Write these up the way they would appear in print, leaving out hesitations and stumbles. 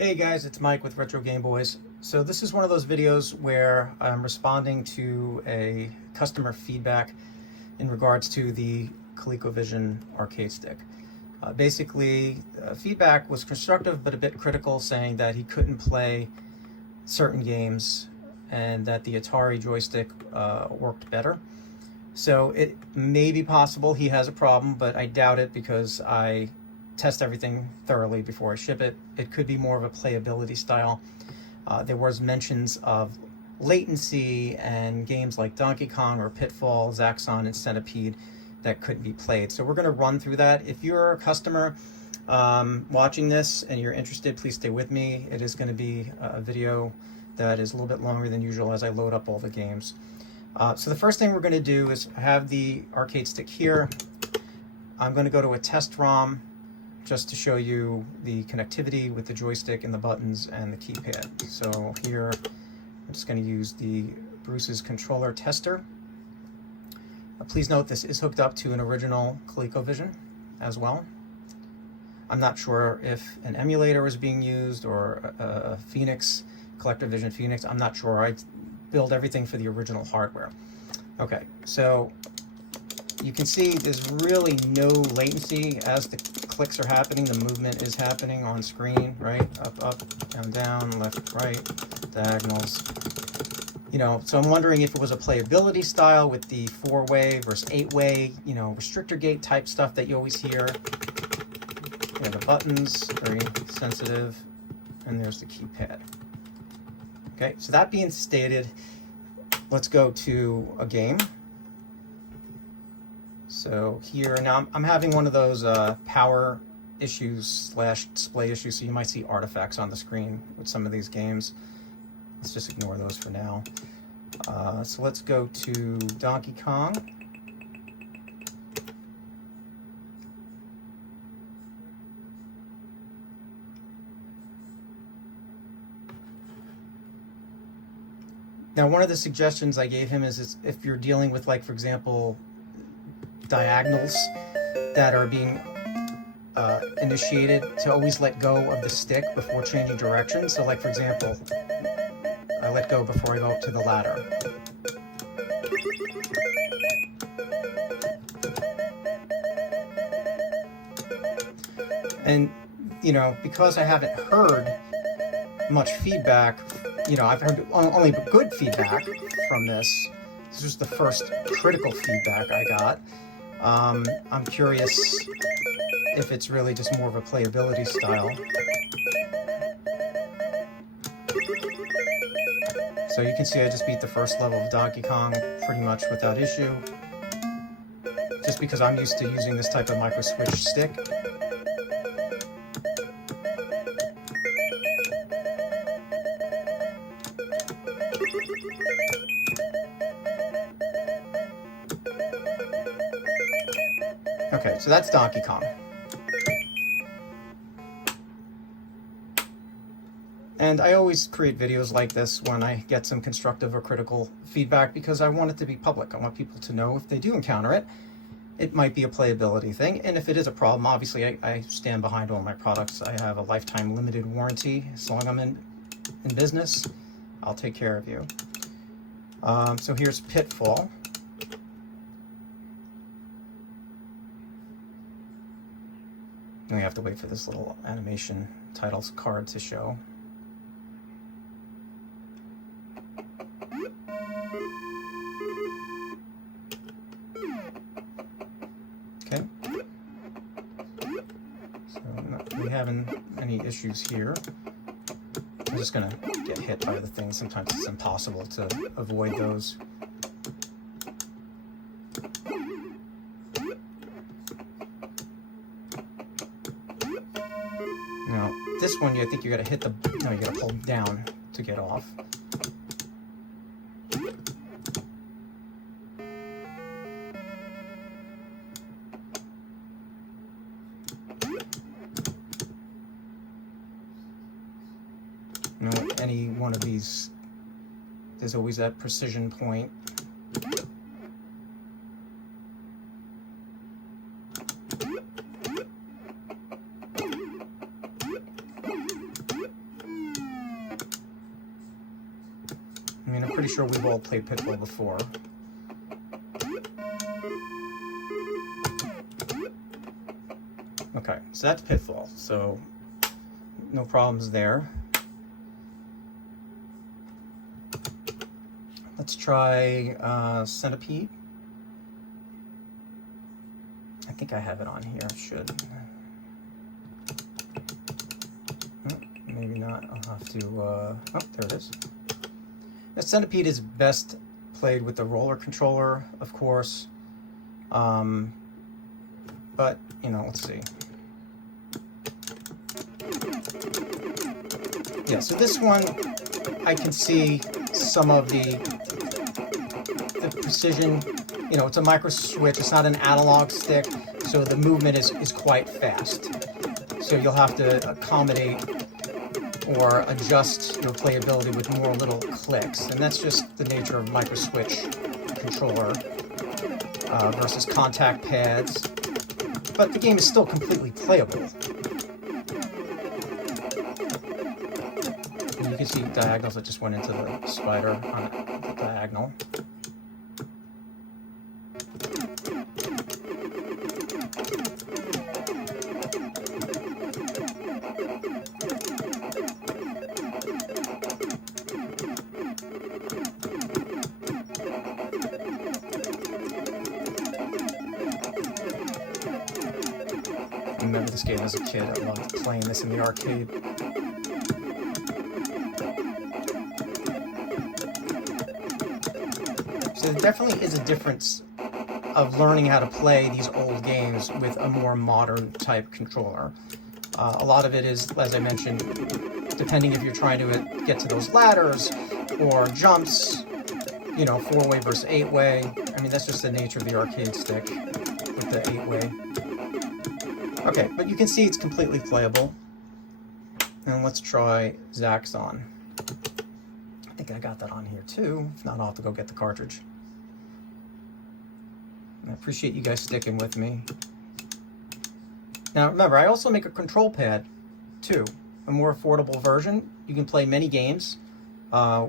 Hey guys, it's Mike with RetroGameBoyz. So this is one of those videos where I'm responding to a customer feedback in regards to the Colecovision arcade stick. Basically, feedback was constructive but a bit critical, saying that he couldn't play certain games and that the Atari joystick worked better. So it may be possible he has a problem, but I doubt it because I test everything thoroughly before I ship it. It could be more of a playability style. There was mentions of latency and games like Donkey Kong or Pitfall, Zaxxon, and Centipede that couldn't be played. So we're going to run through that. If you're a customer watching this and you're interested, please stay with me. It is going to be a video that is a little bit longer than usual as I load up all the games. So the first thing we're going to do is have the arcade stick here. I'm going to go to a test ROM just to show you the connectivity with the joystick and the buttons and the keypad. So here, I'm just going to use the Bruce's controller tester. Please note this is hooked up to an original Colecovision as well. I'm not sure if an emulator is being used or a Phoenix, CollectorVision Phoenix. I'm not sure. I build everything for the original hardware. Okay, so you can see there's really no latency as the clicks are happening. The movement is happening on screen, right? Up, up, down, down, left, right, diagonals. You know, so I'm wondering if it was a playability style with the 4-way versus 8-way, you know, restrictor gate type stuff that you always hear. Yeah, the buttons, very sensitive, and there's the keypad. Okay, so that being stated, let's go to a game. So here, now I'm having one of those power issues / display issues, so you might see artifacts on the screen with some of these games. Let's just ignore those for now. So let's go to Donkey Kong. Now, one of the suggestions I gave him is if you're dealing with, like, for example, diagonals that are being initiated, to always let go of the stick before changing direction. So, like, for example, I let go before I go up to the ladder. And, you know, because I haven't heard much feedback, you know, I've heard only good feedback from this. This was the first critical feedback I got. I'm curious if it's really just more of a playability style. So you can see I just beat the first level of Donkey Kong pretty much without issue, just because I'm used to using this type of micro switch stick. Okay, so that's Donkey Kong. And I always create videos like this when I get some constructive or critical feedback because I want it to be public. I want people to know if they do encounter it, it might be a playability thing. And if it is a problem, obviously I stand behind all my products. I have a lifetime limited warranty. As long as I'm in business, I'll take care of you. So here's Pitfall. And we have to wait for this little animation titles card to show. Okay. So I'm not really having any issues here. I'm just gonna get hit by the thing. Sometimes it's impossible to avoid those. Now, this one, I think you gotta hit the, no, you gotta pull down to get off. You know, any one of these, there's always that precision point. pretty sure we've all played Pitfall before. Okay, so that's Pitfall, so no problems there. Let's try Centipede. I think I have it on here, I should. Maybe not, I'll have to, oh, there it is. The Centipede is best played with the roller controller, of course. But, you know, let's see. Yeah, so this one, I can see some of the precision. You know, it's a micro switch, it's not an analog stick, so the movement is quite fast. So you'll have to accommodate or adjust your playability with more little clicks. And that's just the nature of micro switch controller versus contact pads. But the game is still completely playable. And you can see diagonals that just went into the spider on the diagonal. I remember this game as a kid. I loved playing this in the arcade. So there definitely is a difference of learning how to play these old games with a more modern type controller. A lot of it is, as I mentioned, depending if you're trying to get to those ladders or jumps, you know, 4-way versus 8-way. I mean, that's just the nature of the arcade stick with the 8-way. Okay, but you can see it's completely playable. And let's try Zaxxon. I think I got that on here too. If not, I'll have to go get the cartridge. I appreciate you guys sticking with me. Now remember, I also make a control pad too, a more affordable version. You can play many games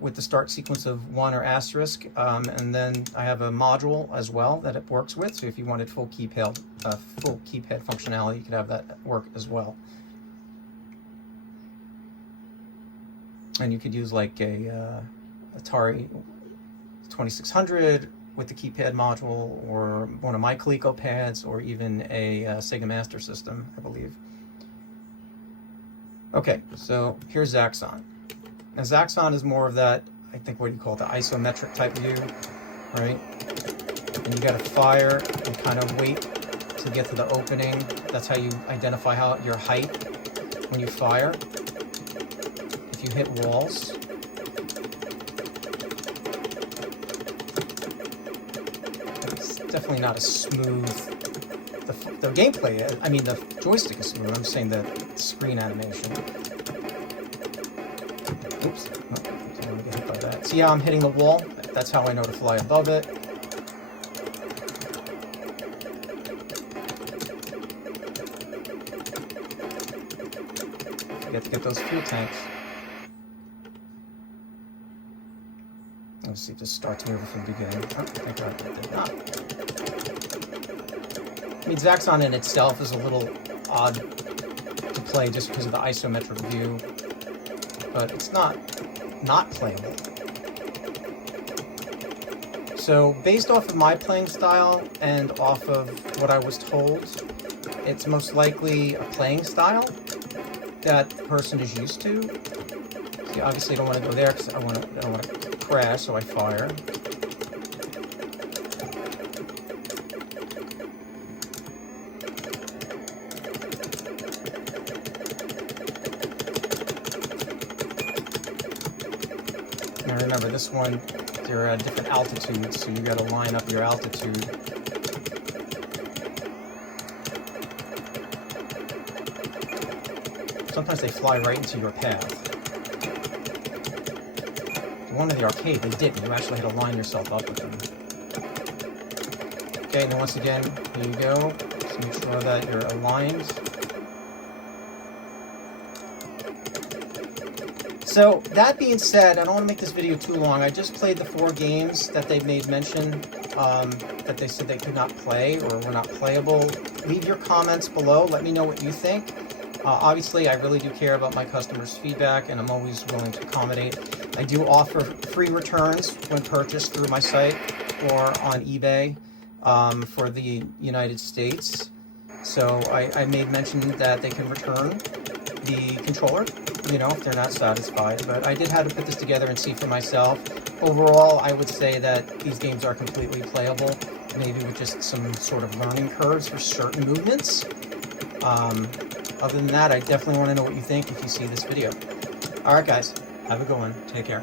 with the start sequence of 1 or asterisk, and then I have a module as well that it works with. So if you wanted full keypad functionality, you could have that work as well. And you could use like a Atari 2600 with the keypad module, or one of my Coleco pads, or even a Sega Master System, I believe. Okay, so here's Zaxxon. Now Zaxxon is more of that, I think, what do you call it, the isometric type view, right? And you gotta fire and kind of wait to get to the opening. That's how you identify your height when you fire. If you hit walls, it's definitely not as smooth. The gameplay, I mean, the joystick is smooth. I'm saying the screen animation. Oops, no, don't want to get hit by that. See how I'm hitting the wall? That's how I know to fly above it. Forget to get those fuel tanks. Let's see if this starts me over from the beginning. Oh, thank God it did not. I mean, Zaxxon in itself is a little odd to play just because of the isometric view, but it's not playable. So based off of my playing style and off of what I was told, it's most likely a playing style that the person is used to. See, obviously I don't want to go there because I don't want to crash, so I fire. Now remember, this one, they're at different altitudes, so you got to line up your altitude. Sometimes they fly right into your path. The one in the arcade, they didn't. You actually had to line yourself up with them. Okay, now once again, here you go. Just make sure that you're aligned. So that being said, I don't want to make this video too long. I just played the 4 games that they've made mention that they said they could not play or were not playable. Leave your comments below. Let me know what you think. Obviously, I really do care about my customers' feedback, and I'm always willing to accommodate. I do offer free returns when purchased through my site or on eBay for the United States. So I made mention that they can return the controller, you know, if they're not satisfied. But I did have to put this together and see for myself. Overall, I would say that these games are completely playable, maybe with just some sort of learning curves for certain movements. Other than that, I definitely want to know what you think if you see this video. Alright guys, have a good one. Take care.